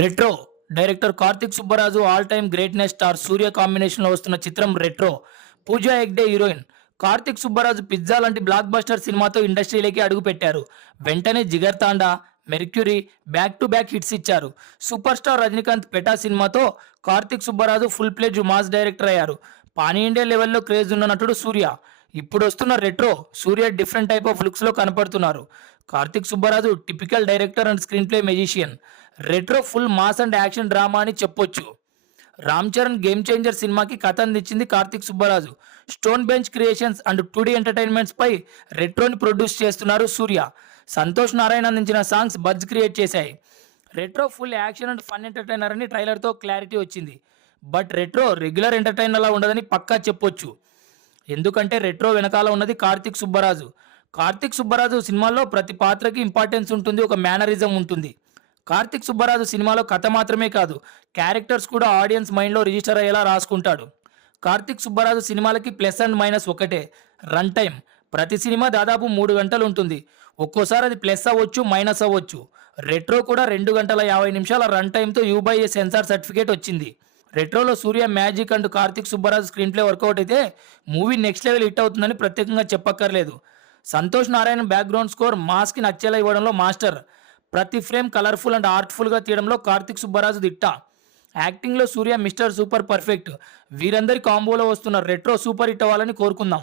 Retro director Karthik Subbaraj all time greatness star Suriya కాంబినేషన్లో వస్తున్న చిత్రం retro. Pooja Hegde heroine. Karthik Subbaraj pizza లాంటి బ్లాక్ బస్టర్ సినిమాతో ఇండస్ట్రీలోకి అడుగుపెట్టారు. వెంటనే Jigar Thanda, Mercury back to back hits ఇచ్చారు. సూపర్ స్టార్ రజనీకాంత్ పెటా సినిమాతో Karthik Subbaraj full fledged mass director అయ్యారు. పాన్ ఇండియా లెవెల్లో క్రేజ్ ఉన్న నటుడు సూర్య. ఇప్పుడు వస్తున్న retro Suriya different type of లుక్స్లో కనపడుతున్నారు. Karthik Subbaraj typical director and screenplay magician. Retro full mass and action drama అని చెప్పొచ్చు. రామ్ చరణ్ గేమ్ చేంజర్ సినిమాకి కథ అందించింది Karthik Subbaraj. Stone bench creations and two D entertainments పై రెట్రోని ప్రొడ్యూస్ చేస్తున్నారు సూర్య. సంతోష్ నారాయణ అందించిన సాంగ్స్ బజ్ క్రియేట్ చేశాయి. Retro full action and fun entertainer అని ట్రైలర్తో క్లారిటీ వచ్చింది. బట్ రెట్రో రెగ్యులర్ ఎంటర్టైనర్ లా ఉండదని పక్కా చెప్పొచ్చు. ఎందుకంటే రెట్రో వెనకాల ఉన్నది కార్తిక్ సుబ్బరాజు. కార్తిక్ సుబ్బరాజు సినిమాల్లో ప్రతి పాత్రకి ఇంపార్టెన్స్ ఉంటుంది, ఒక మేనరిజం ఉంటుంది. కార్తిక్ సుబ్బరాజు సినిమాలో కథ మాత్రమే కాదు, క్యారెక్టర్స్ కూడా ఆడియన్స్ మైండ్లో రిజిస్టర్ అయ్యేలా రాసుకుంటాడు. కార్తిక్ సుబ్బరాజు సినిమాలకి ప్లస్ అండ్ మైనస్ ఒకటే, రన్ టైం. ప్రతి సినిమా దాదాపు 3 గంటలు ఉంటుంది. ఒక్కోసారి అది ప్లస్ అవ్వచ్చు, మైనస్ అవ్వచ్చు. రెట్రో కూడా 2 గంటల 50 నిమిషాల రన్ టైంతో యూబైఏ సెన్సార్ సర్టిఫికేట్ వచ్చింది. రెట్రోలో Suriya magic and Karthik Subbaraj screenplay work out అయితే మూవీ నెక్స్ట్ లెవెల్ హిట్ అవుతుందని ప్రత్యేకంగా చెప్పక్కర్లేదు. సంతోష్ నారాయణ బ్యాక్గ్రౌండ్ స్కోర్ మాస్కి నచ్చేలా ఇవ్వడంలో మాస్టర్. ప్రతి ఫ్రేమ్ కలర్ఫుల్ అండ్ ఆర్ట్ఫుల్గా తీయడంలో కార్తిక్ సుబ్బరాజు దిట్ట. యాక్టింగ్లో సూర్య మిస్టర్ సూపర్ పర్ఫెక్ట్. వీరందరి కాంబోలో వస్తున్న రెట్రో సూపర్ హిట్ అవ్వాలని కోరుకుందాం.